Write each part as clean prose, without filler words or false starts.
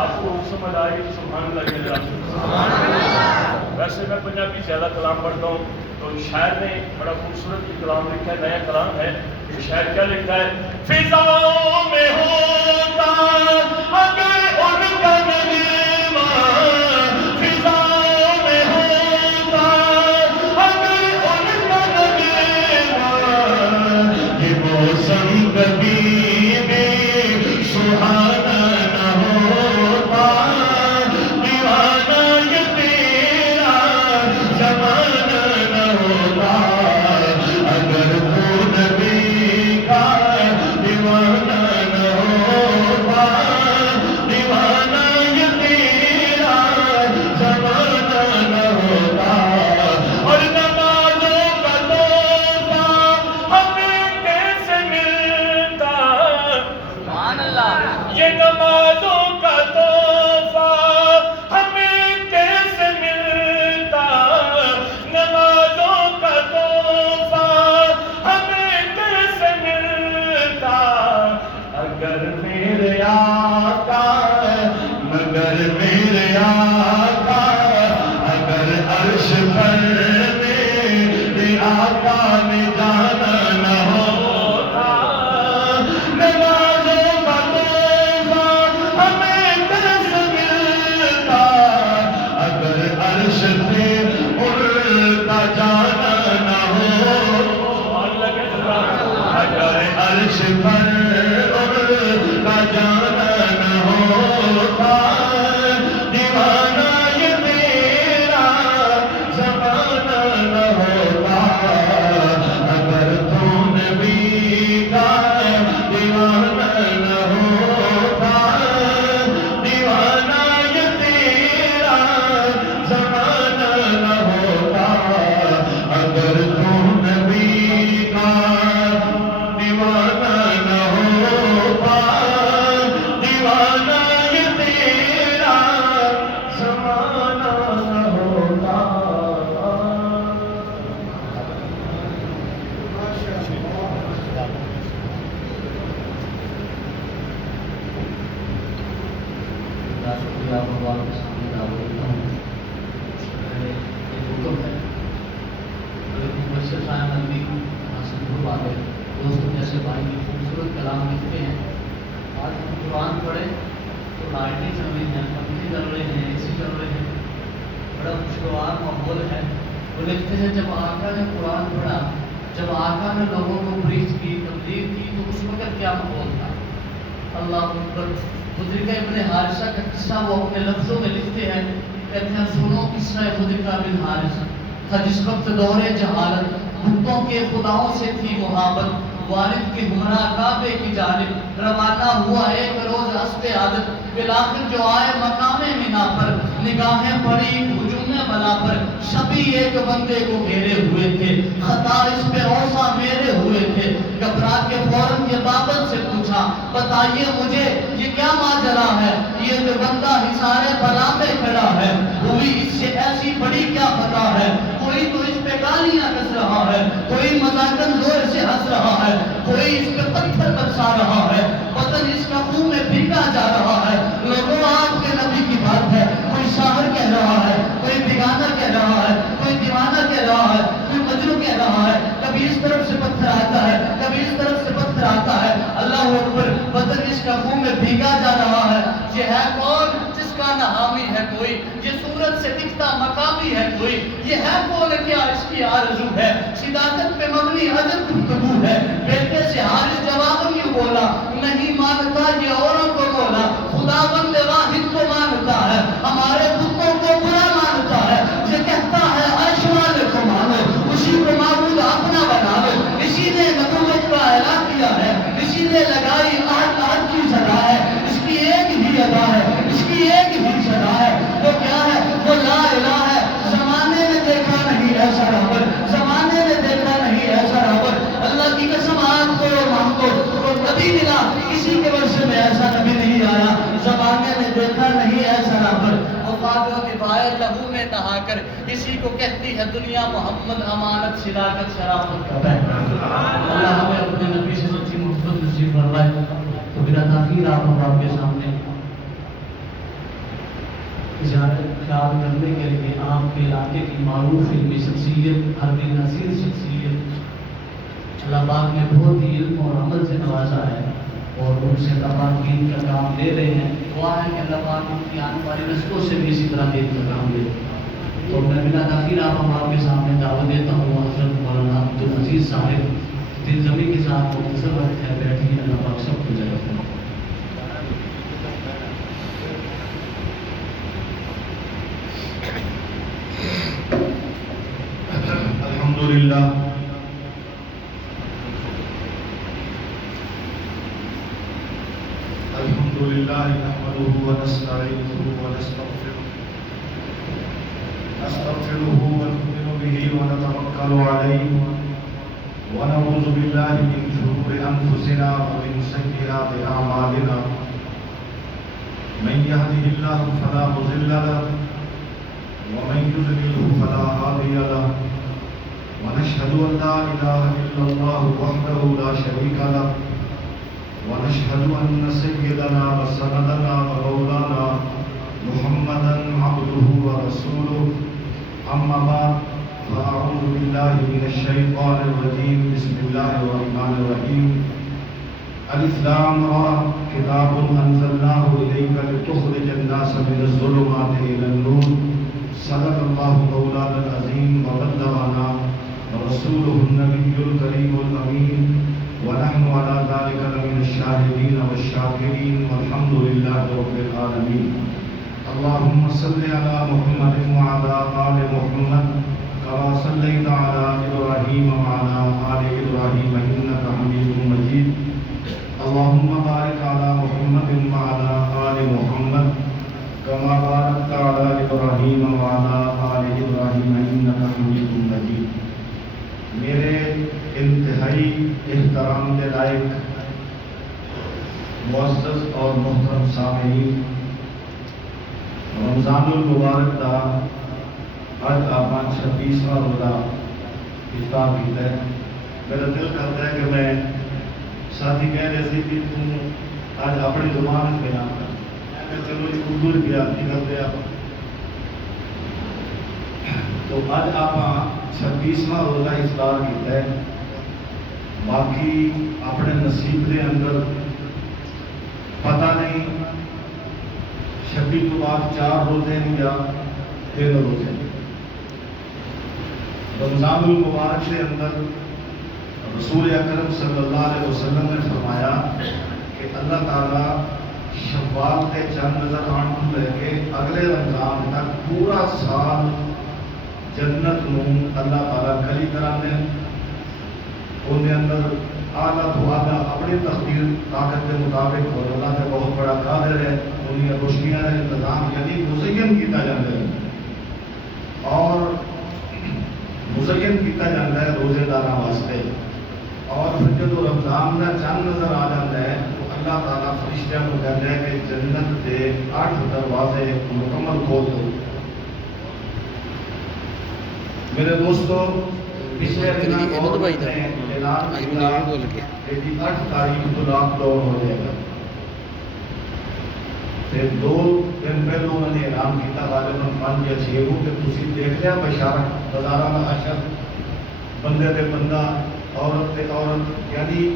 آپ کو سمجھ آئی سبحان اللہ کے ویسے میں پنجابی زیادہ کلام پڑھتا ہوں، تو شاعر نے بڑا خوبصورت کلام لکھا ہے، نیا کلام ہے۔ شاعر کیا لکھتا ہے؟ فضاؤں میں ہوتا اگر ان کا نغمہ، فضاؤں میں ہوتا اگر ان کا نغمہ، یہ موسم کبھی بھی سہانا نہ ہوتا، دیوانہ یہ تیرا زمانہ نہ ہوتا، اگر تو نبی کا دیوانہ نہ ہوتا، دیوانہ یہ تیرا زمانہ نہ ہوتا، اور نمازوں کا تحفہ ہمیں کیسے ملتا، یہ نمازوں کا تحفہ ہمیں کیسے ملتا، نمازوں کا تحفہ ہمیں کیسے ملتا، اگر میرے آقا، مگر میرے آقا، اگر عرش پر میرے آقا نے جانا نہ ہوتا، نمازوں کا تحفہ ہمیں کیسے ملتا، اگر عرش پہ ان کا جانا نہ ہو، اگر عرش پر ان کا جانا نہ ہوتا، دیوانہ یہ تیرا زمانہ نہ ہوتا، اگر تو نبی کا دیوانہ نہ ہوتا، دیوانہ یہ تیرا زمانہ نہ ہوتا، اگر تو نبی کا دیوانہ نہ ہوتا، دیوانہ یہ تیرا زمانہ نہ ہوتا۔ شکریہ آپ کو کے سامنے دعوت دیتا ہوں۔ ایک حکم ہے، مبشر صاحب نبی حاصل والے دوستوں جیسے بھائی کی خوبصورت کلام لکھتے ہیں۔ آج ہم قرآن پڑھیں تو لائٹیں چل رہی ہیں، پنکھے چل رہے ہیں، اے سی چل رہے ہیں، بڑا خوشگوار ماحول ہے۔ وہ لکھتے ہیں جب آقا نے قرآن پڑھا، جب آقا نے لوگوں کو پریچ کی، تبلیغ کی، تو اس وقت کیا ماحول تھا؟ اللہ اکبر۔ خدرکہ ابن حارثہ کا قصہ وہ اپنے لفظوں میں لکھتے ہیں، کہتے ہیں سنو قصہ خدرکہ بن حارثہ تھا جس وقت دور جہالت، بتوں کے خداؤں سے تھی محبت، والد کے ہمراہ کعبے کی جانب روانہ ہوا ایک روز اسب عادت، بالآخر جو آئے مقام مینا پر، نگاہیں پڑی ہجوم بلا پر، شبی ایک بندے کو گھیرے ہوئے تھے، خطا اس پہ اوسا میرے ہوئے تھے، گھبرا کے فوراً یہ بابت سے پوچھا بتائیے مجھے یہ کیا ماجرا ہے، یہ جو بندہ حصار بلا پہ کھڑا ہے، ہوئی اس سے ایسی بڑی کیا خطا ہے، کوئی تو اس پہ گالیاں کس رہا ہے، کوئی مذاکن زور سے ہنس رہا ہے، کوئی اس پہ پتھر برسا رہا ہے، بدن اس کا خون میں بھیگا جا رہا ہے۔ لوگوں آپ کے نبی کی بات ہے، کوئی شاعر کہہ رہا ہے، کوئی بیگانہ کہہ رہا ہے، کوئی دیوانہ کہہ رہا ہے، کوئی مجنون کہہ رہا ہے، کبھی اس طرف سے پتھر آتا ہے، کبھی اس طرف سے پتھر آتا ہے، اللہ اکبر، بدن اس کا خون میں بھیگا جا رہا ہے۔ یہ ہے کون جس کا نہ حامی ہے کوئی، یہ صورت سے دکھتا مقامی ہے کوئی، یہ ہے کون کیا اس کی آرزو ہے، صداقت پہ مبنی عجب گفتگو ہے، بیٹے سے حارث جواب یوں بولا نہیں مانتا یہ اوروں کو مولا، خدا بند واحد کو مانتا ہے، ہمارے بتوں کو برا مانتا ہے، یہ کہتا ہے عرش والے کو مانو، اسی کو معبود اپنا بنا لو، اسی نے نبوت کا اعلان کیا ہے، اسی نے لگائی عہد کی سزا ہے، اس کی ایک ہی ادا ہے، اس کی ایک ہی سزا ہے، وہ کیا ہے؟ وہ لا الہ ہے۔ زمانے نے دیکھا نہیں ایسا رہبر، زمانے نے دیکھا نہیں ایسا رہبر، اللہ کی قسم آپ کو اور ہم کو کبھی ملا کسی کے ورثے میں ایسا نبی نہیں آیا، زمانے نے دیکھا نہیں ایسا رہبر، وفات و نبھائے لہو میں نہا کر، اسی کو کہتی ہے دنیا محمد امانت صداقت شرافت کا بہتر۔ اللہ ہمیں اپنے نبی سے سچی محبت نصیب فرمائے۔ میرا تاخیر آپ کے سامنے خیال کرنے کے لیے آپ کے علاقے کی معروف علمی شخصیت، عربی نصیر شخصیت، اللہ پاک نے بہت ہی علم اور عمل سے نوازا ہے اور ان سے اللہ پاک دین کا کام لے رہے ہیں. دعا ہے کہ اللہ پاک ان کی آنے والی نسلوں سے بھی اسی طرح دین کا کام لے. تو میں بنا تاخیر آپ کے سامنے دعوت دیتا ہوں حضرت مولانا عبدالعزیز صاحب دل زمین کے ساتھ مختصر وقت ہے، بیٹھیے، اللہ پاک سب کو جائے. الحمدللہ الحمدللہ نحمده ونستعینه ونستغفره ونؤمن به ونتوکل علیہ ونعوذ باللہ من شرور انفسنا ومن سیئات اعمالنا من یهده اللہ فلا مضل له ومن يضلل فلا هادي له ونشهد أن لا إله إلا الله وحده لا شريك له ونشهد أن سيدنا وسندنا ومولانا محمدا عبده ورسوله. أما بعد فأعوذ بالله من الشيطان الرجيم. بسم الله الرحمن الرحيم. ألف لام را كتاب أنزلناه إليك لتخرج الناس من الظلمات إلى النور. صدق الله مولانا العظيم وبلغنا رسوله النبي الكريم الأمين ونحن على ذلك لمن الشاهدين والشاكرين والحمد لله رب العالمين. اللهم صل على محمد وعلى آل محمد كما صليت على إبراهيم وعلى آل إبراهيم إنك حميد مجيد. اللهم بارك على محمد وعلى آل محمد كما باركت على إبراهيم وعلى آل إبراهيم إنك حميد مجيد. میرے انتہائی احترام کے لائق معزز اور محترم سامعین، رمضان المبارک کا آج آپ 26واں روزہ افطار کیتا ہے. میرا دل کرتا ہے کہ میں ساتھی کہہ رہے تھے کہ تم آج اپنی زبان میں بیان کر، چلو یہ اردو بیان نہیں کرتے آپ. تو آج آپ 26واں روزہ افطار کیتا ہے. باقی اپنے نصیب کے اندر پتہ نہیں 26 تو بعد 4 روزے یا 3 روزے. رمضان المبارک کے اندر رسول اکرم صلی اللہ علیہ وسلم نے فرمایا کہ اللہ تعالیٰ شوال کے چند نظر آن لے کے اگلے رمضان تک پورا سال جنت نوں اللہ تعالیٰ کلی کرانے. اندر اندر آلہ تو آلہ اپنی تقدیر طاقت کے مطابق اور اللہ سے بہت بڑا قادر ہے. انہیں روشنیاں کا انتظام یعنی مزین کیا جاتا ہے اور مزین کیا جاتا ہے روزے داراں واسطے. اور پھر جب رمضان کا چند نظر آ جاتا ہے تو اللہ تعالیٰ فرشتوں کو کہتا ہے کہ جنت کے 8 دروازے مکمل کھول دو. میرے دوستو پچھلے دن اعلان کیا کہ 8 تاریخ کو لاک ڈاؤن ہو جائے گا. پھر 2 دن پہلے انہوں نے اعلان کیا غالباً 5 یا 6 کو کہ تسی دیکھ لیا بشارت بازاراں دا اشر بندے تے بندہ عورت تے عورت یعنی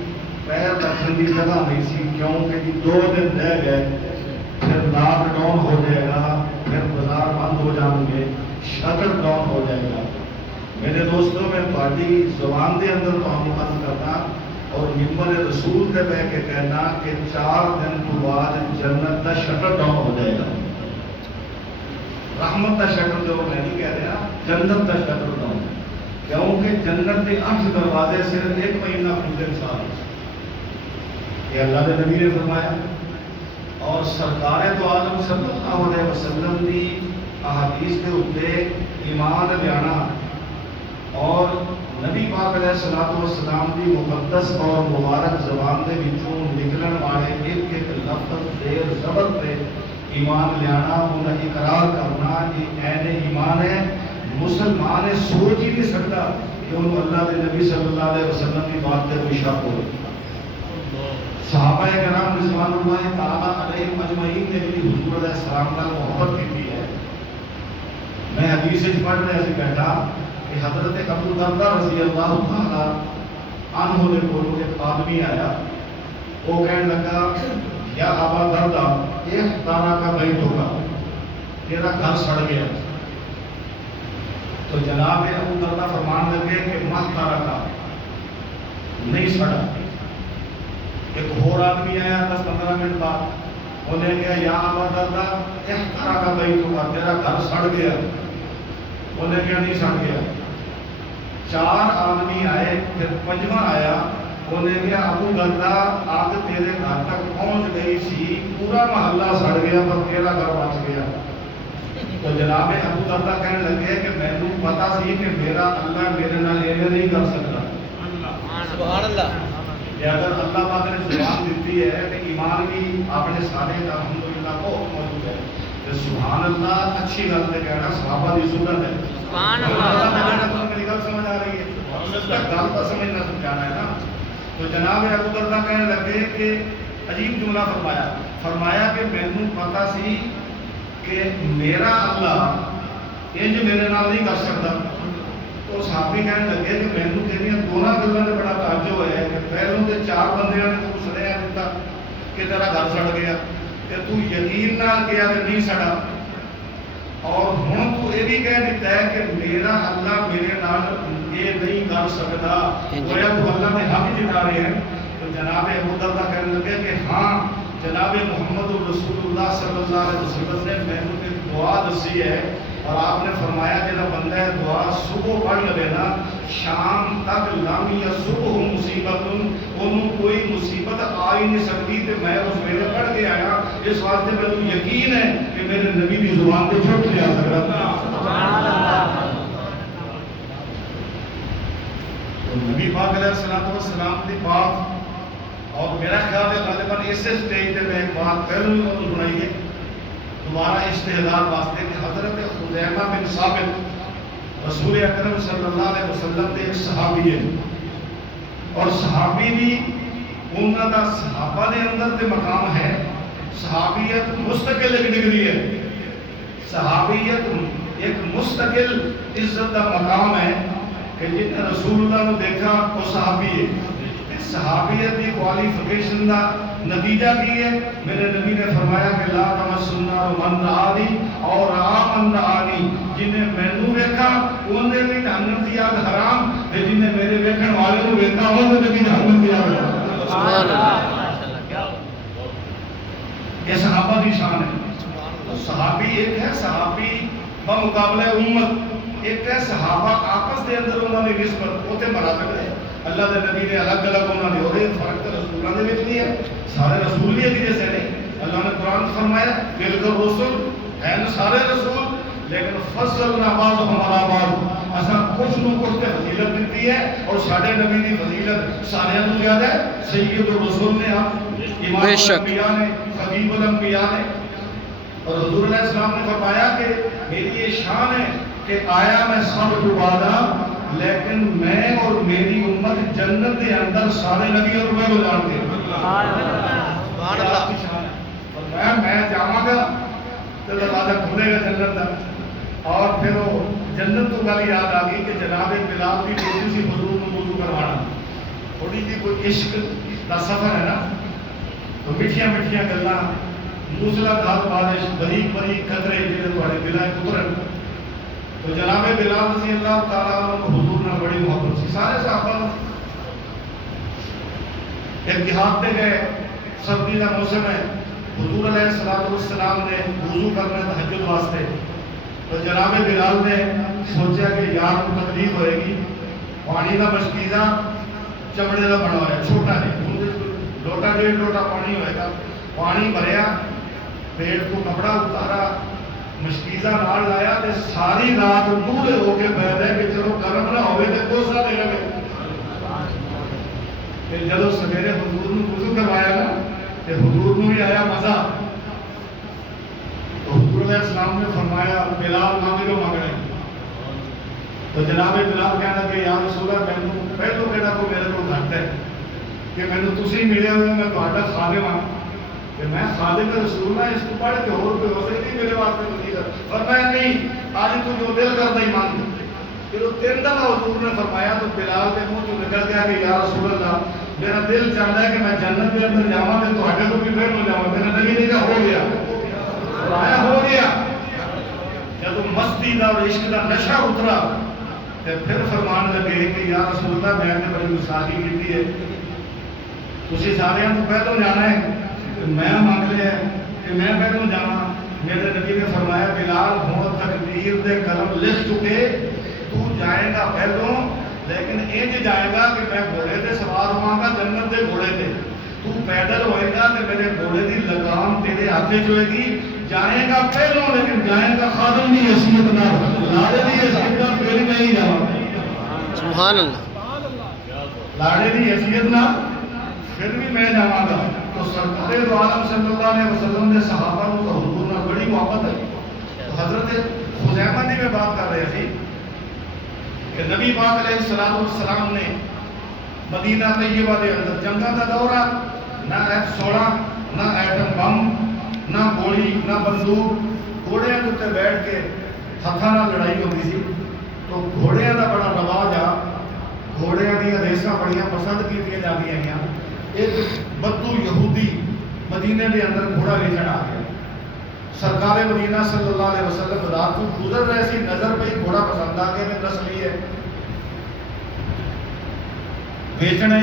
پیر رکھنے کی جگہ نہیں سی. کیوں کہ 2 دن رہ گئے پھر لاک ڈاؤن ہو جائے گا, پھر بازار بند ہو جائیں گے, شٹر ڈاؤن ہو جائے گا. میرے دوستوں میں پارٹی زبان کے اندر تو ہم عرض کرنا اور ممبر رسول سے بہ کے کہنا کہ 4 دن تو بعد جنت کا شٹر ڈاؤن ہو جائے گا. رحمت کا شٹر جو میں نہیں کہہ رہا, جنت کا شٹر ڈاؤن. کیونکہ جنت کے 8 دروازے صرف 1 مہینہ کھلتے سال. یہ اللہ کے نبی نے فرمایا. اور سرکار تو عالم صلی اللہ علیہ وسلم کی احادیث کے اتنے ایمان لیانا اور نبی پاک علیہ الصلوۃ والسلام کی مقدس اور مبارک زبان کے وچوں نکلن والے ایک لفظ زیر زبر پہ ایمان لیانا, انہیں اقرار کرنا یہ عین ایمان ہے. مسلمان سوچ ہی نہیں سکتا کہ انہوں اللہ کے نبی صلی اللہ علیہ وسلم کی بات سے کوئی شک ہو. صحابہ کرام رضوان اللہ تعالیٰ علیہم اجمعین نے بھی حضور علیہ السلام نال محبت کی ہے. میں حدیث پڑھ رہا سی بیٹھا کہ حضرت ابو دردہ رضی اللہ تعالیٰ عنہ نے کولوں ایک آدمی آیا. وہ کہنے لگا یا ابا دردہ ایک تارا کا بیت ہوگا, تیرا گھر سڑ گیا. تو جناب ابو دردہ فرمان لگے کہ ماہ تارا کا نہیں سڑا. ایک اور آدمی آیا 10-15 منٹ بعد, انہیں کہا یا ابا دردہ ایک تارا کا بیت ہوگا, تیرا گھر سڑ گیا. انہیں کہا نہیں سڑ گیا. 4 آدمی آئے, پھر 5واں آیا. انہیں کہا ابو دردہ آگ تیرے گھر تک پہنچ گئی سی, پورا محلہ سڑ گیا پر تیرا گھر بچ گیا. تو جناب ابو دردہ کہنے لگے کہ میں نے پتا سی کہ میرا اللہ میرے نال ایویں نہیں کر سکتا. سبحان اللہ. کہ اگر اللہ پاک نے زبان دیتی ہے کہ ایمان بھی اپنے سارے الحمدللہ بہت موجود ہے, تو سبحان اللہ اچھی گل ہے کہنا, صحابہ کی سنت ہے. سبحان اللہ. میری گل سمجھ آ رہی ہے؟ گل تو سمجھنا سمجھانا ہے نا. تو جناب ابو دردہ کہنے لگے کہ عجیب جملہ فرمایا کہ مینوں پتا سی کہ میرا اللہ انج میرے نال نہیں کر سکتا. تو صحابی کہنے لگے کہ مینوں تیریاں دونوں گلاں تے بڑا تعجب ہے کہ پہلوں تے 4 بندیاں نے تو سنیا دیتا کہ تیرا گھر سڑ گیا, تے تو یقین نال کہیا کہ نہیں سڑا, اور ہن تو یہ بھی کہہ دیتا ہے کہ میرا اللہ میرے نال یہ نہیں کر سکتا. گویا تو اللہ نے حق جتا رہے ہیں. تو جناب ابو دردہ کہنے لگے کہ ہاں جناب محمد رسول اللہ صلی اللہ علیہ وسلم نے مینوں ایک دعا دسی ہے, اور آپ نے فرمایا کہ بندہ دعا صبح پڑھ لے نا, شام تک لم یصبہ مصیبت, انہوں کوئی مصیبت آ ہی نہیں سکتی. تے میں اس ویلے پڑھ کے آیا, اس واسطے مجھے یقین ہے کہ میرے نبی کی زبان پہ چھوٹ نہیں آ سکتا. تو نبی پاک علیہ السلام کی بات, اور میرا خیال ہے غالباً اس سٹیج پہ میں ایک بات پہلے بھی تو سنائی ہے دوبارہ استحضار واسطے کہ حضرت خزیمہ بن ثابت رسول اکرم صلی اللہ علیہ وسلم کے ایک صحابی ہے, اور صحابی بھی انہوں کا صحابہ دے اندر تے مقام ہے. صحابیت مستقل ایک ڈگری ہے, صحابیت ایک مستقل عزت کا مقام ہے کہ جن نے رسول اللہ نے دیکھا وہ صحابی ہے. صحابیت کی کوالیفیکیشن کا نتیجہ کی ہے, میرے نبی نے فرمایا کہ لا تمسوا النار من رآنی اور رآ من رآنی, جنہیں مینوں ویکھا انہیں بھی جہنم دی آگ حرام, تے جنہیں میرے ویکھن والے نوں ویکھا انہیں بھی جہنم دی آگ حرام. سبحان اللہ. یہ صحابہ کی شان ہے. صحابی ایک ہے, صحابی بمقابلہ امت ایک ہے. صحابہ آپس دے اندر انہوں نے نسبت اوتے مراتب ہے. اللہ دے نبی نے الگ الگ انہوں نے, اور یہ فرق تو رسولوں کے وچ نہیں ہے, سارے رسول بھی ایک جیسے نہیں. اللہ نے قرآن فرمایا بالکل رسول ہیں سارے رسول, لیکن فضلنا بعضهم علی بعض, اساں کچھ نو کچھ تے فضیلت دیتی ہے, اور سارے نبی دی فضیلت سارے تو زیادہ ہے. سید الرسول نے, امام الانبیاء نے, خطیب الانبیاء نے, اور حضور علیہ السلام نے فرمایا کہ میری یہ شان ہے کہ آیا میں سب تو بعد, لیکن میں اور میری امت جنت کے اندر سارے نبی اور میں گزارتے ہیں. میں جاواں گا تو دروازہ کھلے گا جنت کا, اور پھر وہ جنت تو گل یاد آ گئی کہ جناب بلال کی بیٹی سی حضور کو وضو کروانا, تھوڑی جی کوئی عشق کا سفر ہے نا, تو میٹھیاں میٹھیاں گلاں, موسلادھار بارش, باریک باریک قطرے جڑے تہاڈے دلاں اترن. تو جناب بلال رضی اللہ تعالیٰ عنہ حضور نے بڑی محبت سی. سارے صحابہ ایک دیہات پہ گئے, سردی کا موسم ہے, حضور علیہ السلام نے وضو کرنا تہجد واسطے. تو جناب بلال نے سوچا کہ یار کو تکلیف ہوئے گی, پانی کا مشکیزہ چمڑے کا بنا ہوا ہے, چھوٹا نہیں, لوٹا 1.5 لوٹا پانی ہوئے گا. پانی بھریا, پیڑ کو کپڑا اتارا, مشکیزہ نال لایا, تے ساری رات بوڑھے ہو کے بیٹھ رہے کہ چلو گرم نہ ہوئے تے کوسا دے رہے. پھر جب سویرے حضور نے وضو کروایا نا, تے حضور نے بھی آیا مزہ. تو حضور علیہ السلام نے فرمایا بلال مانگ لو مانگنا. تو جناب بلال کہنا کہ یا رسول اللہ میں پہلو کہنا کو میرے کو گھٹ ہے, کہ مینوں تسی ملے ہوئے میں تہاڈا خادم ہاں کہ میں خادم رسول ہاں، اس کو پڑھ کے اور کوئی ہو سکتی میرے واسطے وسیلہ؟ فرمایا نہیں، آج تو جو دل کرتا ہی مان لے۔ پھر وہ 3 دفعہ حضور نے فرمایا تو بلال کے منہ چوں نکل گیا کہ یا رسول اللہ میرا دل چاہتا ہے کہ میں جنت کے اندر جاواں تے تہاڈے کو بھی پھر ہو جاواں۔ میرا نبی نے کہا ہو گیا، فرمایا ہو گیا۔ جب مستی دا اور عشق دا نشہ اترا تے پھر فرمان لگے کہ یا رسول اللہ میں نے بڑی گستاخی کی ہے، تسی سارے کو پہلو جانا ہے کہ میں منگ لیا کہ میں پہلو جاواں۔ میرے نبی نے فرمایا بلال ہوں تکبیر دے قلم لکھ چکے، تو جائے گا پہلو لیکن انج جائے گا کہ میں گھوڑے تے سوار ہواں گا جنت دے گھوڑے تے، تو پیدل ہوئے گا تے میرے گھوڑے دی لگام تیرے ہاتھ وچ ہوئے گی، جائے گا پہلو لیکن جائے گا خادم دی حیثیت نال، لاڑے دی حیثیت نال پھر میں ہی جاواں۔ سبحان اللہ۔ لاڑے دی حیثیت نال پھر بھی میں جاواں گا۔ تو سرکار دو عالم صلی اللہ علیہ وسلم نے صحابہ کو حضور نال بڑی محبت ہے۔ تو حضرت خزیمہ دی میں بات کر رہے تھے کہ نبی پاک علیہ السلام نے مدینہ طیبہ دے اندر جنگاں دا دورہ، نہ F-16 نہ ایٹم بم نہ گولی نہ بندوق، گھوڑیاں دے اوتے بیٹھ کے ہتھاں نال لڑائی ہوندی سی۔ تو گھوڑیاں دا بڑا رواج آ، گھوڑیاں دی ریساں بڑیاں پسند کیتیاں جاندیاں ہیں۔ ایک بدو یہودی مدینے دے اندر گھوڑا ویچن آ گیا، سرکار مدینہ صلی اللہ علیہ وسلم رات کو گزر رہے سی، نظر پہ گھوڑا پسند آ گیا، میں نسلی ہے، بیچنا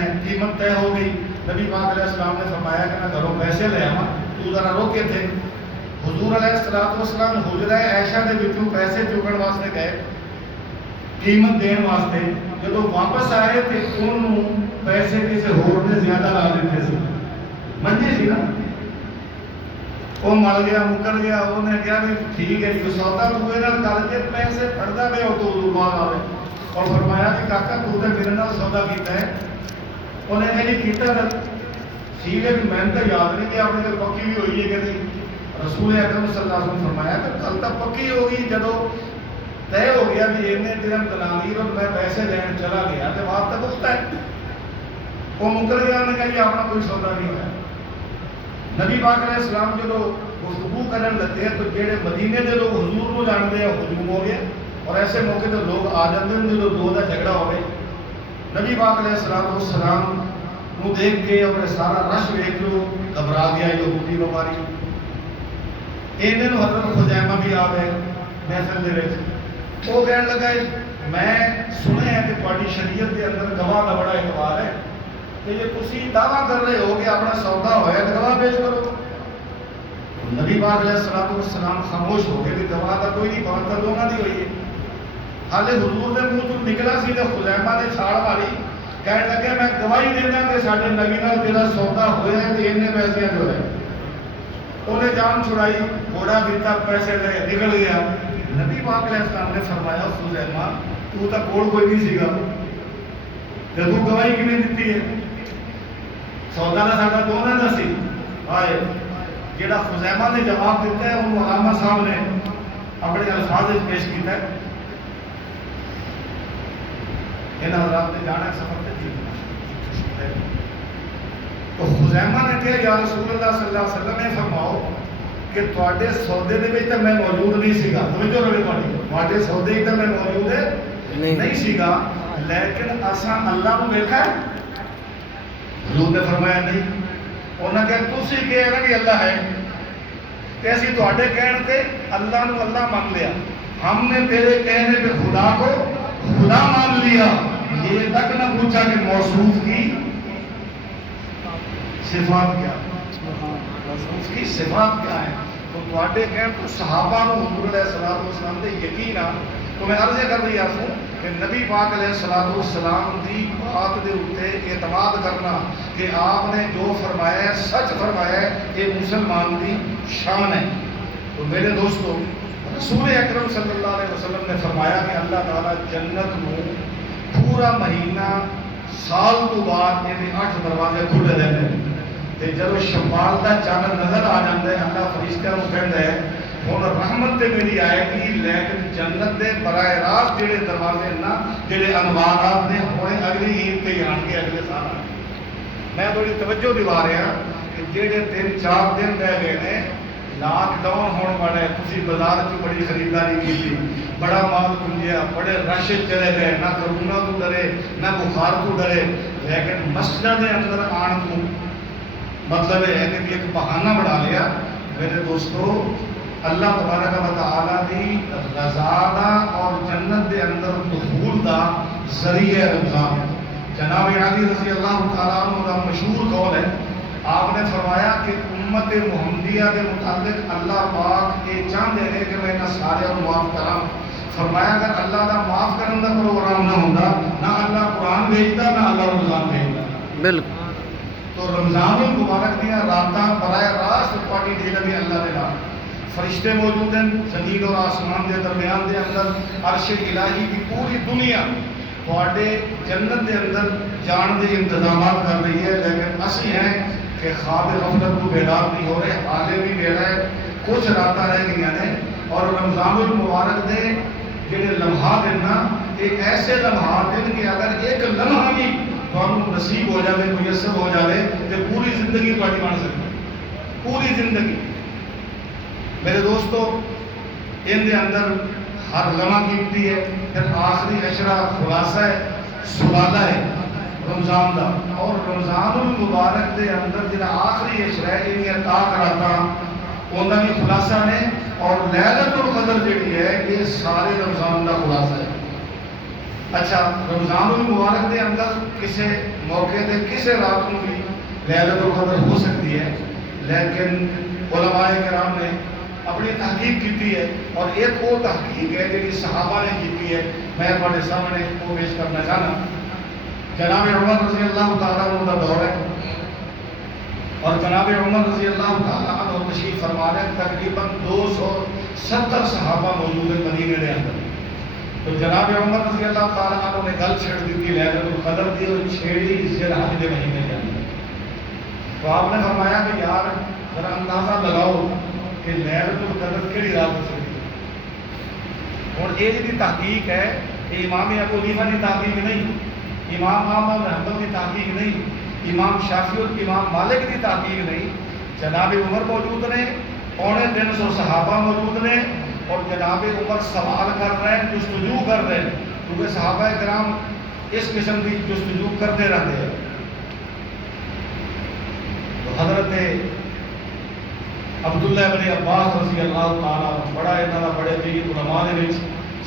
ہے، قیمت طے ہو گئی۔ نبی پاک علیہ السلام نے فرمایا کہ میں گھروں پیسے لے آواں، تو ذرا روکے تھے۔ حضور علیہ السلام حجرہ عائشہ دے وچوں پیسے چکن واسطے گئے، قیمت دین واسطے۔ جب واپس آئے تو انہوں پیسے کسی ہور نے زیادہ لا دیتے سی، منجے سی نا، وہ مل گیا مکر گیا، انہیں کہا بھی ٹھیک ہے جو سودا دوے نال کر کے پیسے پھڑدا پیا تو حضور بعد آوے اور فرمایا کہ کاکا تو تے میرے نال سودا کیتا ہے؟ انہیں کہا جی کیتا ہے ٹھیک ہے، میں تو یاد نہیں کہ آپ نے پکی بھی ہوئی ہے کہ نہیں۔ رسول اکرم صلی اللہ علیہ وسلم فرمایا کہ کل تک پکی ہوگی، جدو طے ہو گیا بھی اتنے درہم دنانیر اور میں پیسے لین چلا گیا تو بات تو پختہ ہے۔ وہ مکر گیا، انہوں نے کہا جی اپنا کوئی سودا نہیں ہوا۔ نبی پاک علیہ السلام جدو گفتگو کرن لگے تو جہے مدینے کے لوگ حضور کو جانتے ہیں ہجوم ہو گیا، اور ایسے موقع تو لوگ آ جاتے ہیں جب دو کا جھگڑا ہوئے۔ نبی پاک علیہ السلام کو دیکھ کے اور سارا رش ویک لو گھبرا گیا یہودی بیماری۔ انہوں حضرت خزیمہ بھی آ گئے محفل دے وچ، وہ کہنے لگا میں سنے ہے کہ تہاڈی شریعت کے اندر گواہ کا بڑا اعتبار ہے، کہ یہ تسی دعویٰ کر رہے ہو کہ اپنا سودا ہوا ہے تو گواہ پیش کرو۔ نبی پاک علیہ السلام خاموش ہو گئے کہ گواہ کا کوئی نہیں، بات تو دونوں دی ہوئی ہے۔ حالے حضور دے منہ چوں نکلا سی تو خزیمہ نے چھاڑ ماری، کہنے لگے میں گواہی دینا کہ ساڈے نبی نال تیرا سودا ہویا ہے تے اتنے پیسے جو ہے۔ انہیں جان چھڑائی، گھوڑا دیتا، پیسے لے نکل گیا۔ نبی پاک علیہ السلام نے فرمایا خزیمہ تو تا کول کوئی نہیں سیگا تے تو گواہی کیویں دتی ہے؟ سودا دا ساڈا دونوں دا سی۔ آئے جہاں خزیمہ نے جواب دیتا ہے انہوں علامہ صاحب نے اپنے الفاظ پیش کیتا ہے۔ انہاں حضرات نے جانا سفر تے تھی تو خزیمہ نے کہا یا رسول اللہ صلی اللہ علیہ وسلم نے فرماؤ کہ تواڈے سودے دے وچ تے میں موجود نہیں سیگا، توجہ رہے تواڈے سودے وچ تے میں موجود نہیں سیگا، لیکن اساں اللہ نو ویکھا ہے؟ حضور نے فرمایا نہیں۔ انہوں نے کہا تسی کہہ رہے کہ اللہ ہے تے اسی تواڈے کہنے تے اللہ نو اللہ مان لیا، ہم نے تیرے کہنے پہ خدا کو خدا مان لیا، یہ تک نہ پوچھا کہ موصوف کی صفات کیا، موصوف کی صفات کیا ہے۔ تو تواڈے کہنے تو صحابہ نو حضور علیہ السلام دے یقین آ۔ تو میں عرض کر رہی ہوں کہ نبی پاک علیہ السلام دی بات دے اوتے اعتماد کرنا کہ آپ نے جو فرمایا ہے سچ فرمایا ہے، یہ مسلمان دی شان ہے۔ تو میرے دوستو رسول اکرم صلی اللہ علیہ وسلم نے فرمایا کہ اللہ تعالیٰ جنت نو پورا مہینہ سال تو بعد یہ 8 دروازے کھلے رہتے ہیں، تے جب شوال دا چاند نظر آ جاتا ہے اللہ فرشتیاں نو کہندا ہے ہن رحمت تے میری آئے گی، لیکن جنت دے براہ راست جڑے دروازے نا جڑے انوارات نے ہوئے اگلی عید تے آن کے اگلے سال میں تھوڑی توجہ دوا رہا کہ جہے 3-4 دن رہ گئے ہیں لاک ڈاؤن ہونے والا ہے، تسی بازار چ بڑی خریداری کی تھی، بڑا مال کنجیا، بڑے رش چلے گئے، نہ کرونا تو ڈرے نہ بخار تو ڈرے، لیکن مسجد کے اندر آن کو مطلب ہے کہ ایک بہانہ بنا لیا۔ میرے دوستو، اللہ تبارک و تعالیٰ دی رضا دا اور جنت دے اندر دخول دا ذریعہ رمضان۔ جناب علی رضی اللہ تعالیٰ عنہ کا مشہور قول ہے، آپ نے فرمایا کہ امت محمدیہ کے متعلق اللہ پاک یہ چاہتے ہیں کہ میں انہیں سارے معاف کراں۔ فرمایا اگر اللہ کا معاف کرنے کا پروگرام نہ ہوتا، نہ اللہ قرآن بھیجتا، نہ اللہ رمضان بھیجتا۔ بالکل۔ تو رمضان المبارک دیا راتاں براہ راست پارٹی دے لگی اللہ کے نام، فرشتے موجود ہیں زمین اور آسمان کے درمیان دے اندر، عرش الہی کی پوری دنیا تھوڑے جنت کے اندر جان کے انتظامات کر رہی ہے، لیکن اسی ہیں کہ خواب غفلت کو بیدار نہیں ہو رہے، حالے بھی دے رہے، کچھ راتاں رہ گئی ہیں۔ اور رمضان المبارک دے جڑے لمحات ہیں نا، ایک ایسے لمحات ہیں کہ اگر ایک لمحہ بھی تمہیں نصیب ہو جائے، میسر ہو جائے تو پوری زندگی تاری بن سکتی ہے، پوری زندگی۔ میرے دوستو، ان دے اندر ہر لمحہ قیمتی ہے۔ پھر آخری عشرہ خلاصہ ہے، سلالہ ہے رمضان دا، اور رمضان المبارک دے اندر جڑا آخری عشرہ ہے یہ عطا کراتا انہاں دی خلاصہ نے، اور لیلۃ القدر جڑی ہے یہ سارے رمضان دا خلاصہ ہے۔ اچھا، رمضان المبارک دے اندر کسی موقع دے کسی رات کو بھی لیلۃ القدر ہو سکتی ہے، لیکن علماء کرام نے اپنی تحقیق کی ہے، اور ایک وہ تحقیق ہے جی صحابہ نے کی ہے، میں تھوڑے سامنے وہ پیش کرنا چاہنا۔ جناب عمر رضی اللہ تعالیٰ عنہ کا دور ہے، اور جناب عمر رضی اللہ تعالیٰ عنہ تشریف فرما رہے ہیں، تقریباً 270 صحابہ موجود ہیں مدینے کے اندر۔ تو جناب عمر رضی اللہ تعالیٰ عنہ نے گل چھیڑ دی تھی لیلۃ القدر دی، اور چھیڑی ذی الحج کے مہینے کے اندر۔ تو آپ نے فرمایا کہ یار ذرا اندازہ لگاؤ کہ لیلۃ القدر کیڑی رات ہو سکتی ہے۔ اور یہ جی تحقیق ہے، یہ امام ابو حنیفہ کی تحقیق نہیں، امام احمد بن حنبل کی تحقیق نہیں، امام شافعی اور امام مالک کی تحقیق نہیں، جناب عمر موجود نے، 350 صحابہ موجود نے، اور جناب عمر سوال کر رہے ہیں، جستجو کر رہے ہیں، کیونکہ صحابہ کرام اس قسم کی جستجو کرتے رہتے ہیں۔ تو حضرت عبداللہ بن عباس رضی اللہ تعالیٰ بڑا انہوں بڑے تیز علماء دے وچ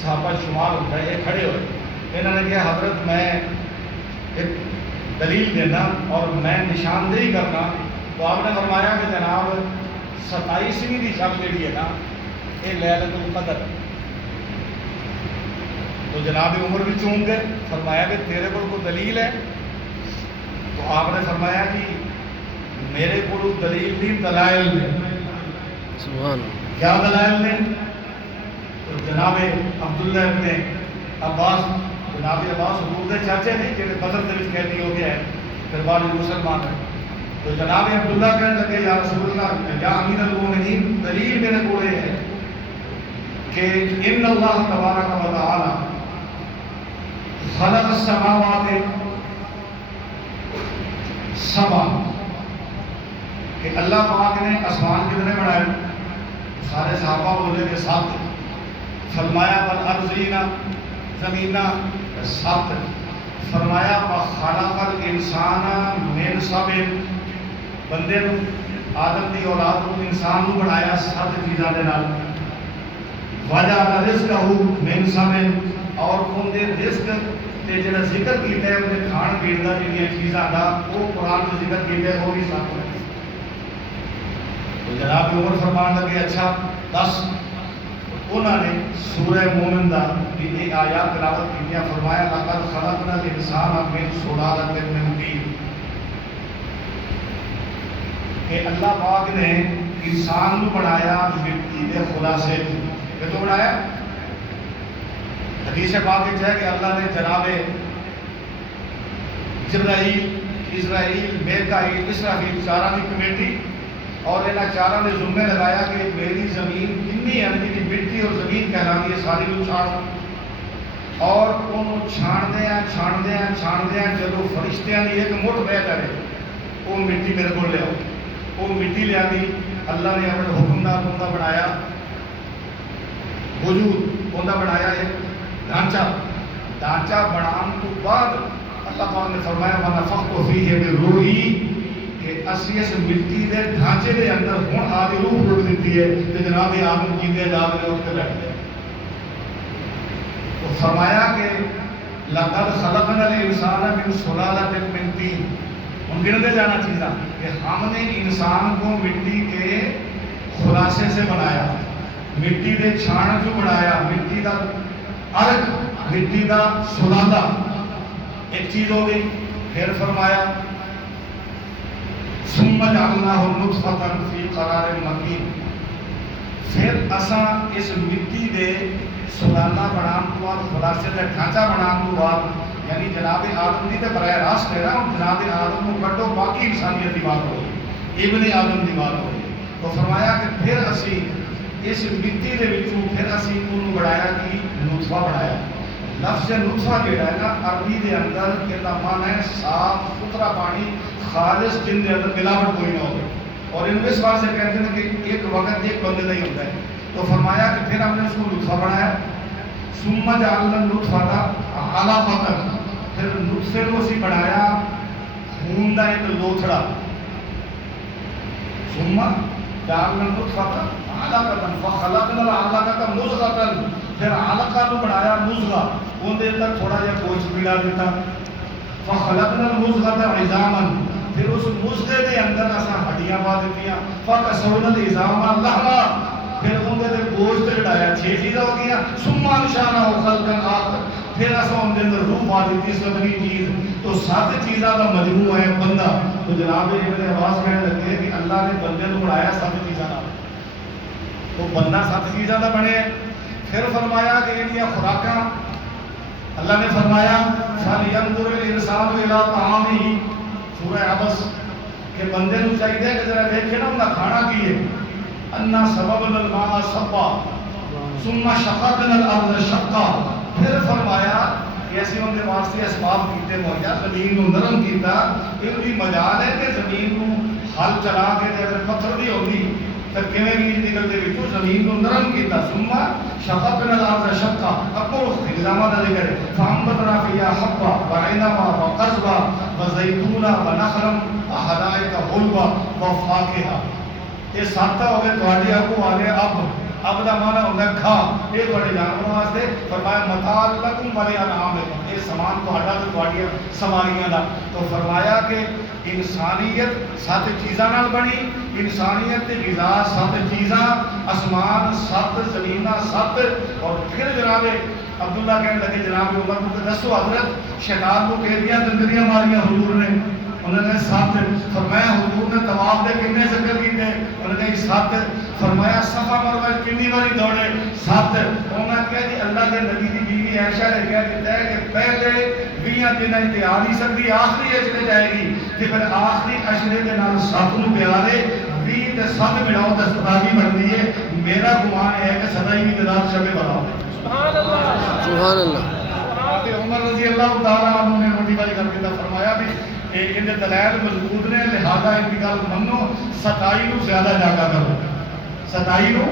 صحابہ شمار ہوتا ہے، یہ کھڑے ہوئے، انہوں نے کہا حضرت میں ایک دلیل دینا اور میں نشاندہی کرنا۔ تو آپ نے فرمایا کہ جناب 27ویں کی شب جڑی ہے نا یہ لیلۃ القدر۔ تو جناب عمر بھی چونک گئے، فرمایا کہ تیرے کو کوئی دلیل ہے؟ تو آپ نے فرمایا کہ میرے کو دلیل نہیں، دلائل نے۔ سبحان کیا دلائل نے؟ تو جناب عبداللہ ابن عباس، جناب عباس حضور دے چاچے نے جڑے بدر دے وچ قیدی ہو گیا ہے، پھر بعد مسلمان ہے۔ تو جناب عبداللہ کہنے لگے یا رسول اللہ، یا امیر المومنین، دلیل میرے کو یہ ہے کہ ان اللہ تبارک و تعالی خلق السماوات سبع، کہ اللہ پاک نے آسمان کتنے بنائے؟ سارے صحابہ بولے کہ 7۔ فرمایا والارضین، زمینہ 7۔ فرمایا وخلق الانسان من سبع، بندے نو آدم دی اولاد کو انسان نو بنایا 7 چیزاں دے نال۔ وجعل رزقہ من سبع، اور ان دے رزق تے جڑا ذکر کیتا ہے انہیں کھان پین دا جڑیاں چیزاں دا وہ قرآن میں ذکر کیتا ہے وہ بھی 7 ہے۔ تو جناب عمر فرمان لگے اچھا 10۔ انہوں نے سورہ مومن دا یہ آیات تلاوت کیا، فرمایا لقد خلقنا الانسان من سلالۃ من طین، کہ اللہ پاک نے انسان کو بنایا مٹی کے خلاصے، کہ تو بنایا حدیث پاک ہے کہ اللہ نے جناب جبرائیل، اسرائیل، میکائیل، اسرافیل چاروں کی کمیٹی اور انہاں چاروں نے ذمہ لگایا کہ میری زمین کنی ہے جی مٹی اور زمین کہلاتی ہے ساری کو چھاڑو، اور انہوں چھاندے ہیں جب فرشتیاں دی ایک مٹھ رہ کرے وہ مٹی میرے کو لیا وہ مٹی لیا اللہ نے اپنے حکم نال انہوں کا بنایا وجود انہوں کا بنایا ایک ڈھانچہ بنان تو بعد اللہ پاک نے فرمایا وَنَفَخْتُ فِيهِ مِن رُوحِي کہ اسی اس مٹی دے ڈھانچے دے اندر ہون آدھی روح رکھ دیتی ہے کہ جناب آدم جیندے جا کے اٹھ کے بیٹھ گئے تو فرمایا کہ لَقَدْ خَلَقْنَا الْإِنسَانَ مِن سُلَالَةٍ مِن طِينٍ ان گنتے جانا چیزاں کہ ہم نے انسان کو مٹی کے خلاصے سے بنایا مٹی دے چھان جو بنایا مٹی دا عرق مٹی دا سلالہ ایک چیز ہو گئی پھر فرمایا ثم جعلناه نطفة في قرار مكين پھر اساں اس مٹی دے سلالہ بنان تو بعد خلاصے دے ڈھانچہ بنان تو بعد یعنی جناب آدم دی تے براہ راست ہے نا جناب آدم کو کٹو باقی انسانیت دی بات ہوئی ابن آدم دی بات ہوئی تو فرمایا کہ پھر اسی اس مٹی دے وچوں پھر اسی انہوں بڑھایا کہ نطفہ بڑھایا لفظ نطفہ جڑا ہے نا عربی دے اندر کہ دا معنی ہے صاف ستھرا پانی خالص جن دے اندر ملاوٹ کوئی نہ ہو اور ان اس بات سے کہتے ہیں کہ ایک وقت ایک بندے نہیں ہوتا ہے تو فرمایا کہ پھر ہم نے اس کو نطفہ بنایا ثم جعلنا النطفة علقة پھر نطفے کو اسی بنایا خون دا ایک لوتھڑا ثم جعلنا النطفة علقة فخلقنا العلقة مضغة پھر علقہ کو بنایا مضغہ ان دے اندر تھوڑا جہا گوشت بھی ڈال دیتا فخلقنا المضغة عظاما پھر اس مضغے دے اندر اساں ہڈیاں پا دیتیاں فکسونا العظام لحما پھر ان دے گوشت چڑھایا 6 چیزاں ہو گیا ثم انشأناه خلقا آخر پھر اساں ان دے اندر روح پا دیتی 7ویں چیز تو 7 چیزاں کا مجموعہ ہے بندہ تو جناب ابن عباس کہنے لگے کہ اللہ نے بندے کو بنایا 7 چیزاں نال تو بندہ 7 چیزاں دا بنے پھر فرمایا کہ ان کی خوراکاں اللہ نے فرمایا فَلْيَنْظُرِ الْإِنسَانُ إِلَىٰ طَعَامِهِ سورہ عبس کہ بندے کو چاہیے کہ ذرا دیکھے نا ان کا کھانا کی ہے اَنَّا سَبَبْنَا الْمَاءَ صَبًّا ثُمَّ شَقَقْنَا الْأَرْضَ شَقًّا پھر فرمایا کہ ایسی ان کے واسطے اسباب کیتے مہیا زمین کو نرم کیتا یہ بھی مجال ہے کہ زمین کو ہل چلا کے اگر پتھر بھی ہوگی تو کیویں بیج نکلتے وچوں زمین کو نرم کیتا ثم شققنا الارض شقا اپو الزامات دا ذکر فانبتنا فيها حبا وعنبا وقضبا وزيتونا ونخلا وحدائق غلبا وفاكهه یہ 7 ہو گئے تواڈے اگوں آ گئے اب دا مانا ہوتا ہے کھا یہ بڑے جانوروں واسطے فرمایا متاع لکم ولانعامکم یہ سامان تہاڈا تے تہاڈیاں سواریاں دا تو فرمایا کہ انسانیت 7 چیزاں نال بنی انسانیت تے غذا 7 چیزاں آسمان 7 زمیناں 7 اور پھر جناب عبداللہ کہنے لگے جناب عمر کو دسو حضرت شیطان کو کہہ دیا دندریاں ماریاں حضور نے انہوں نے 7 فرمایا حضور نے طواف دے کتنے چکر کیتے انہوں نے 7 فرمایا صفا مروہ کتنی باری دوڑے 7 انہوں نے کہا جی اللہ کے نبی کی بیوی عائشہ نے کہہ دیتا ہے کہ پہلے 20 دن تے آ نہیں سکتی آخری اشرے جائے گی کہ پھر آخری اشرے کے نال 7 نو پیارے 20 تے 7 ملاؤ تے 27 بنتی ہے میرا گمان ہے کہ 27 کی تعداد شب برات ہے سبحان اللہ سبحان اللہ عمر رضی اللہ تعالی عنہ نے روٹی والی کر کے فرمایا بھی کہ ان دے دلائل مضبوط نے لہذا ان کی گل منو 27 نو زیادہ جاگا کرو 27 نو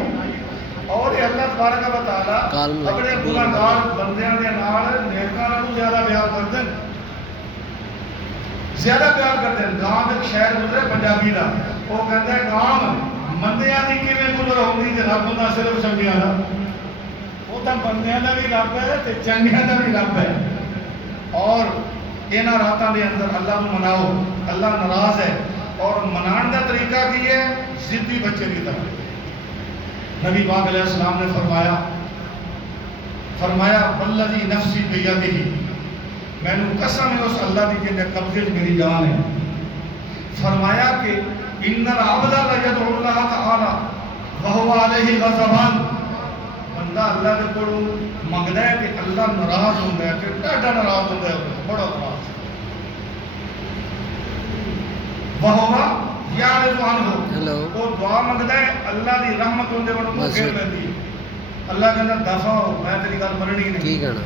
اور یہ اللہ تبارک و تعالی اپنے گناہگار بندیاں دے نال نیکاں نال زیادہ پیار کردے گاؤں ایک شہر گزرے پنجابی دا وہ کہندا ہے گاؤں بندیاں دی کیویں گزر ہوندی تے رب دا صرف چنگیاں دا وہ تا بندیاں دا بھی رب ہے تے چنگیاں دا بھی رب ہے اور انہاں راتاں دے اندر اللہ کو مناؤ اللہ ناراض ہے اور منان دا طریقہ کی ہے ضدی بچے کی طرح نبی پاک علیہ السلام نے فرمایا والذی نفسی بیدہ میں نے قسم ہے اس اللہ کی جن قبضے میری جان ہے فرمایا کہ ان العبد ليدعو الله تعالی وهو علیہ غضبان بندہ اللہ کے کولوں منگدا ہے کہ اللہ ناراض ہوندا ہے کہ ڈاڈا ناراض ہوندا ہے بڑا ناراض وهو یعرض عنہ وہ دعا منگدا ہے اللہ دی رحمت ہوندے وڑوں پھیر لیندی اللہ کہندا دفع ہو میں تیری گل مننی نہیں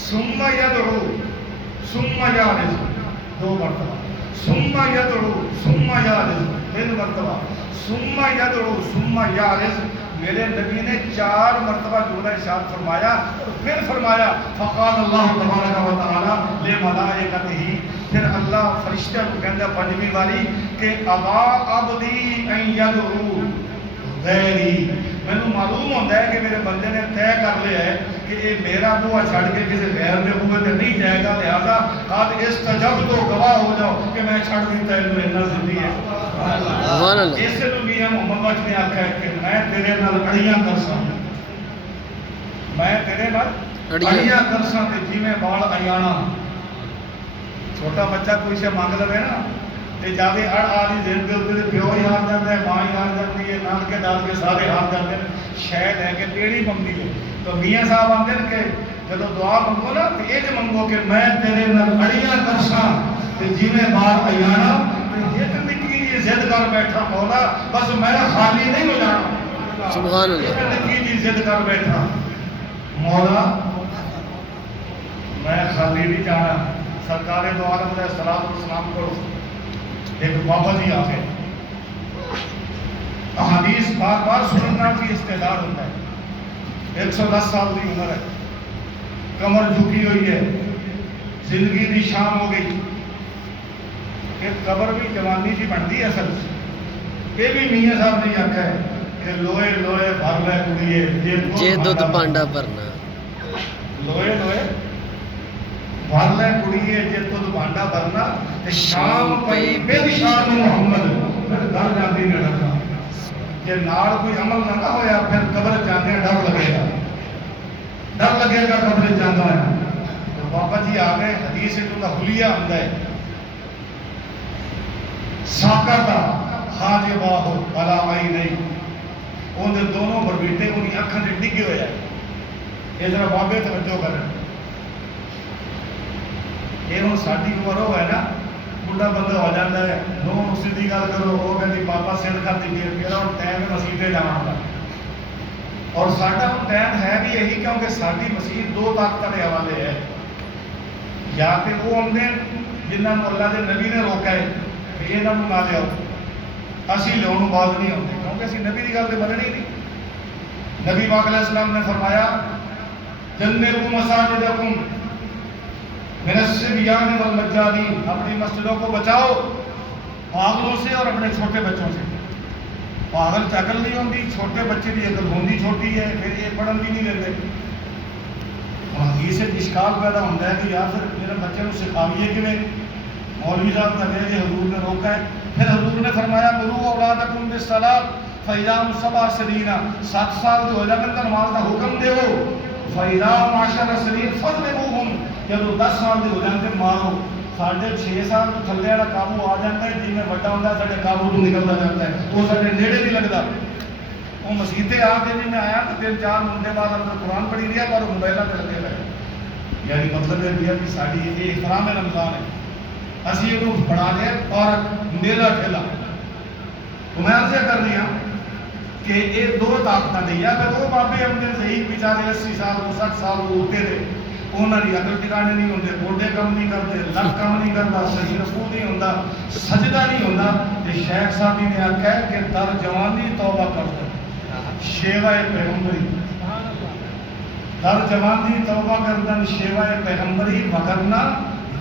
ثم یدعو ثم یعرض 2 مرتبہ ثم یدعو ثم یارز، 3 مرتبہ ثم یدعو ثم یارز. میرے نبی نے 4 مرتبہ جملہ ارشاد فرمایا، پھر فرمایا فقال اللہ تبارک و تعالی لملائکتہ، پھر اللہ فرشتوں کو کہندا 5ویں باری کہ ابا عبدی ان یدعو غیری. مینوں معلوم ہوتا ہے کہ میرے بندے نے طے کر لیا ہے کہ یہ میرا بوا چھڑ کے کسی غیر کے بوے تے نہیں جائے گا، لہذا قد استجبت، تو گواہ ہو جاؤ کہ میں چھڑ دیتا ہے اتنا زندگی ہے. سبحان اللہ. اس نے میاں محمد بخش نے آخیا کہ میں تیرے نال اڑیاں کرساں، میں تیرے نال اڑیاں کرساں تے جویں بال ایانا. چھوٹا بچہ کوئی سے مانگ لے نا تے جاوے اڑ آ دی دل دے اوتے پیو ہی ہار جاندا ہے، ماں ہی ہار جاندی ہے، نانکے داد کے سارے ہار جاندے ہیں. شاید ہے کہ پیڑی منگی ہے. تو میاں صاحب آندے نے کہ جدو دعا منگو نا تے اے منگو کہ میں تیرے نال اڑیاں کرساں تے جویں بال ایانا. ایک نکی جی ضد کر بیٹھا مولا، بس میں خالی نہیں ہو جانا. سبحان اللہ. ایک نکی جی ضد کر بیٹھا مولا میں خالی نہیں جانا. سرکار دو عالم علیہ الصلوۃ والسلام کو ایک بابا جی آ گئے. احادیث بار بار سننا کی استعداد ہوتا ہے. 110 سال کی عمر ہے، کمر جھکی ہوئی ہے، زندگی کی شام ہو گئی. ایک قبر بھی جوانی جی بنتی ہے. اصل یہ بھی میاں صاحب نے آخیا ہے کہ لوہے لوہے بھر لے کڑیے جے دودھ پانڈا بھرنا. لوہے لوہے بھر لے کڑیے جے دودھ پانڈا بھرنا. شام پئی بے شان محمد پھر گھر جاتی نہیں رکھنا. جے نال کوئی عمل نہ ہویا پھر قبر جانے ڈر لگے گا، ڈر لگے گا قبر جانا ہے. تو بابا جی آ گئے. حدیث جو حلیہ آتا ہے ساکتا حاجبہ ہو بلا آئی نہیں، اندر دونوں بربیٹے انہیں اکھاں سے ڈگے ہوئے ہیں. یہ ذرا بابے توجہ کریں. یہ ہوں ساری عمر ہو ہے نا، بڑھا بندہ ہو جاتا ہے، نو سیدھی گل کرو وہ کہتی پاپا سر کھاتی پھر میرا ہوں ٹائم ہے مسیح جانا کا. اور ساڈا ہوں ٹائم ہے بھی یہی کیونکہ ساری مسیح 2 طاقتوں کے حوالے ہے. یا کہ وہ آتے جنہوں نے اللہ کے نبی نے روکا ہے کہ یہ نہ نہ لیاؤ، اسی لیاؤ باز نہیں آتے کیونکہ اسی نبی کی گل تو مننی نہیں. نبی پاک علیہ السلام نے فرمایا جنبوا مساجدکم من الصبیان والمجانین، اپنی مسجدوں کو بچاؤ پاگلوں سے اور اپنے چھوٹے بچوں سے. پاگل کی عقل نہیں ہوتی، چھوٹے بچے کی عقل ہوتی چھوٹی ہے، پھر یہ پڑھن بھی نہیں دیتے. حدیث سے اشکال پیدا ہوتا ہے کہ یار پھر میرے بچے کو سکھاویے کہ مولوی صاحب کہتے ہیں کہ حضور نے روکا ہے. پھر حضور نے فرمایا مروا اولادکم بالصلاۃ فاذا هم 7 سنین، 7 سال جو ہو جائے تو نماز کا حکم دے. فاذا هم 10 سنین فضربوہم، جب 10 سال کے ہو جائیں تو مارو. 6.5 سال تو تھلے والا قابو آ جاتا ہے، جن میں بڑا ہوتا ہے سارے قابو تو نکلتا جاتا ہے، وہ سارے نیڑے نہیں لگتا. وہ مسیطے آ کے جن میں آیا تو 3-4 منڈے بعد اندر قرآن پڑھی رہا پر موبائلوں پہ لگے رہے. یعنی مطلب یہ کہ ساری یہ احترام رمضان ہے، اسی یہ بنا لیا پارک میلا ٹھیلا. تو میں عرض کر رہی ہوں کہ یہ 2 طاقتیں نہیں. اگر وہ بابے اپنے صحیح بیچارے 80 سال 60 سال وہ اٹھتے رہے، انہوں کی عقل ٹکانے نہیں ہوتے، گوڈے کم نہیں کرتے، لک کم نہیں کرتا، صحیح رکوع نہیں ہوتا، سجدہ نہیں ہوتا. تو شیخ صاحب نے آخیا کہ در جوانی توبہ کر دو شیوائے پیغمبری، در جوانی توبہ کردن شیوائے پیغمبری وگرنا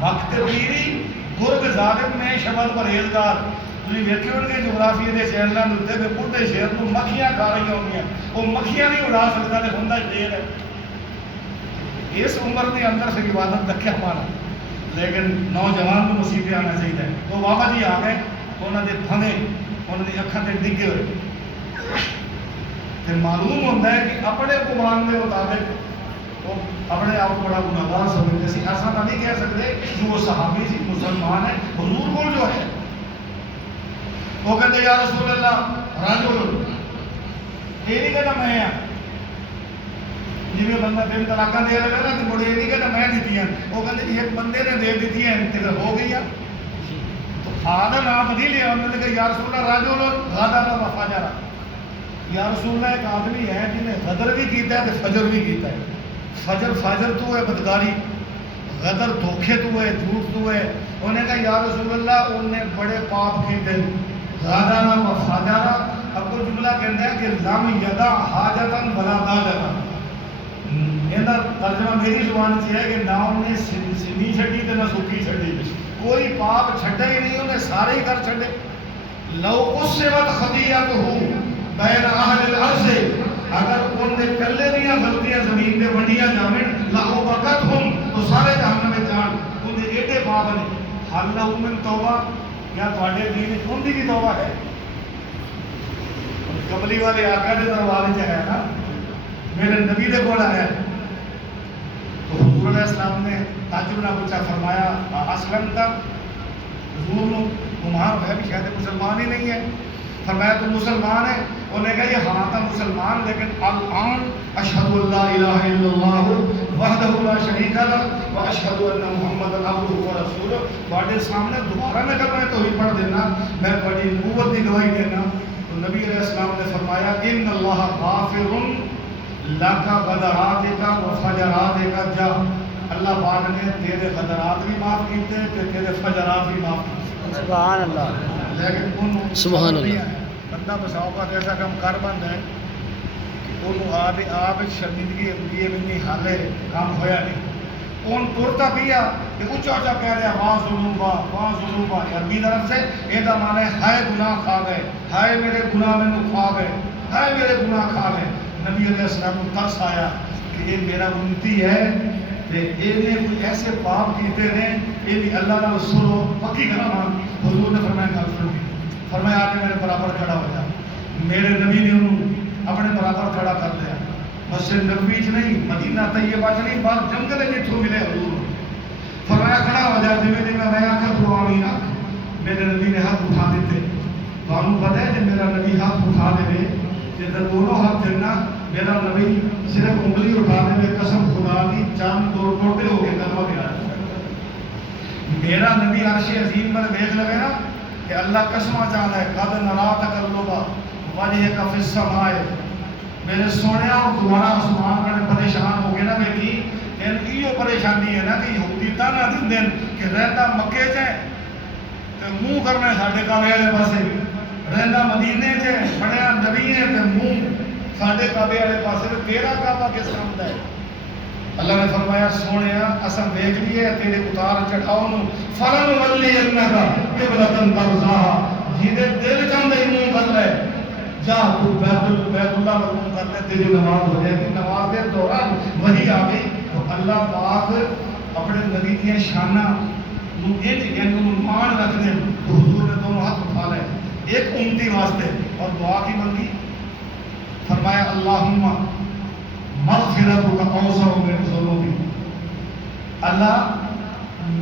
وقت پیری گرگ ظالم میں شبد پرہیزگار. تھی ویکھے ہو گے جغرافی کے چینلوں کے اتنے کہ بڑھے شہر کو مکھیاں کھا رہی ہوں گی، وہ مکھیاں نہیں اڑا سکتا تو بندہ شیر ہے. اس عمر کے اندر سے عبادت رکھے ہمارا، لیکن نوجوان کو مسیحے آنا چاہیے. تو بابا جی آ گئے، انہوں نے پھنے انہوں نے اکھان سے ڈگے ہوئے. پھر معلوم ہوتا ہے کہ اپنے گمان کے مطابق وہ اپنے آپ کو بڑا گناہگار سمجھتے سی. ایسا تو نہیں کہہ سکتے کہ وہ صحابی سی مسلمان ہے. حضور کو جو ہے وہ کہتے یا رسول اللہ رجل، یہ نہیں کہنا میں ہاں. جی بندہ 3 طلاقاں دے لگا نا تو مڑے یہ نہیں کہنا میں دیتی ہیں، وہ کہتے ایک بندے نے دے دیتی ہیں تو ہو گئی. تو آدھا نام نہیں لیا، انہوں نے کہا یا رسول اللہ رجل غدر وفجر، یا رسول اللہ ایک آدمی ہے جنہیں غدر بھی کیتا ہے تو فجر بھی کیتا ہے. فجر تو ہے بدکاری، غدر دھوکھے تو ہوئے, جھوٹ تو ہوئے. انہوں نے کہا یا رسول اللہ انہیں بڑے پاپ کیتے, غادرہ و فاجرہ. اب کو جملہ کہتا ہے کہ لم یدع حاجتا ولا داجتا. یہ ترجمہ میری زبان سے ہے کہ نہ انہیں سنی چھڈی تے نہ سکی چھڈی, کوئی پاپ چھڈے ہی نہیں, انہیں سارے ہی کر چھڈے. لو قسمت خطیئتہ بین اہل الارض, اگر ان نے کلے دیا غلطیاں زمین پہ ونڈیاں جامن لأوبقتہم, تو سارے جہنم میں جان. انہیں ایڈے پاپ نے حل لہو من توبہ, کیا تواڈے دین ان دی بھی توبہ ہے؟ کملی والے آقا دے دروازے چ ہے نا, میرے نبی دے کول آیا. تو حضور علیہ السلام نے تعجب نہ پوچھا, فرمایا اسلم تک حضور نو گمان ہے بھی شاید مسلمان ہی نہیں ہے. فرمایا تو مسلمان ہے؟ انہوں نے کہا یہ ہاں تھا مسلمان, لیکن الان اشہد اللہ الہ الا اللہ وحدہ لا شریک لہ واشہد ان محمد عبدہ ورسولہ. تواڈے سامنے دوبارہ میں کلمہ توحید پڑھ دینا, میں تواڈی نبوت دی گواہی دینا. تو نبی علیہ السلام نے فرمایا ان اللہ غافر لک غدراتک و فجراتک جا. اللہ پاک نے تیرے غدرات بھی معاف کیتے تے تیرے فجرات بھی معاف کیتے. سبحان اللہ. لیکن سبحان اللہ. بندہ بساؤ کا ایسا کام کر بنتا ہے کہ انہوں آپ شرمندگی ہوئی ہے, حالے کام ہویا نہیں. ان ترتا پیا کہ اچھا اچھا کہہ رہے واہ ظلوبا. عربی طرف سے یہ معنی ہے ہائے گناہ کھا گئے, ہائے میرے گناہ میں کھا گئے, ہائے میرے گناہ کھا گئے. نبی علیہ السلام کو ترس آیا کہ یہ میرا امتی ہے, یہ کوئی ایسے پاپ کیتے ہیں, یہ بھی اللہ کا رسول ہو پکی کرا. حضور نے فرمایا گل سن, فرمایا آ کے میرے برابر کھڑا ہو جا. میرے نبی نے انہوں اپنے برابر کھڑا کر لیا. مسجد نبوی چ نہیں, مدینہ طیبہ چ نہیں, بعد جنگل جتوں ملے حضور. فرمایا کھڑا ہو جا. جی میں آخر تو آمین آ. میرے نبی نے ہاتھ اٹھا دیتے. تمہیں پتہ ہے جب میرا نبی ہاتھ اٹھا دے تو دونوں ہاتھ دینا, میرا نبی صرف انگلی اٹھا دے, قسم خدا کی چاند دو ٹوٹے ہو کے کلمہ دیا. میرا نبی عرش عظیم پر دیکھ لگے نا کہ اللہ قسمہ چاہتا ہے قد نرا تقلب وجہک فی السماء. میرے سونے اور دوبارہ آسمان بڑے پریشان ہو گئے نا بیٹی. یہ پریشانی ہے نا کہ یہودی تانا دن دن کہ رہتا مکے چ منہ کرنا ساڈے کعبے والے پاسے, رہتا مدینے چ بڑیا نبی ہے تے منہ ساڈے کعبے والے پاسے. تیرا کعبہ کس کام دا ہے؟ اللہ نے فرمایا سونے اساں دیکھ لیے تیرے اتار چڑھاؤ نو فلن ولی انکا قبلۃ ترضاها, جیدے دل چاہتا ہی منہ کر لے جا تو بیت اللہ پر منہ کر لے, تیری نماز ہو جائے گی. نماز کے دوران وہی آ گئی. تو اللہ پاک اپنے نبی کی شانہ یعنی مان رکھ دیں. تو حضور نے دونوں ہاتھ اٹھا لے ایک امتی واسطے اور دعا کی منگی. فرمایا اللہم مغفرتک اوسع من ذنوبی. اللہ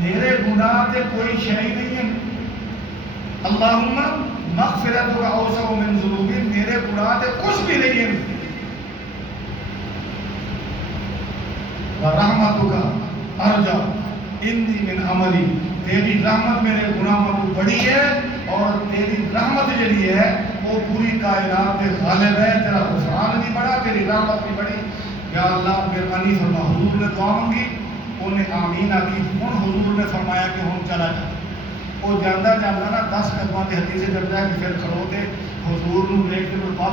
میرے گناہ تے کوئی شے نہیں ہے. اللہم مغفرتک اوسع من ذنوبی, میرے گناہ تے کچھ بھی نہیں ہے. ورحمتک ارجع انی من عملی, تیری رحمت میرے گناہ کو بڑی ہے اور تیری رحمت جڑی ہے وہ پوری کائنات پہ غالب ہے. تیرا غفران بھی بڑا, تیری رحمت بھی بڑی. یا اللہ مہربانی فرما. حضور نے دعا مانگی, انہیں آمین آکی. ہوں حضور نے فرمایا کہ ہوں چلا جا. وہ جانا نا 10 قدموں کی حدیث چلتا ہے کہ پھر کھڑو کے حضور نو دیکھ کے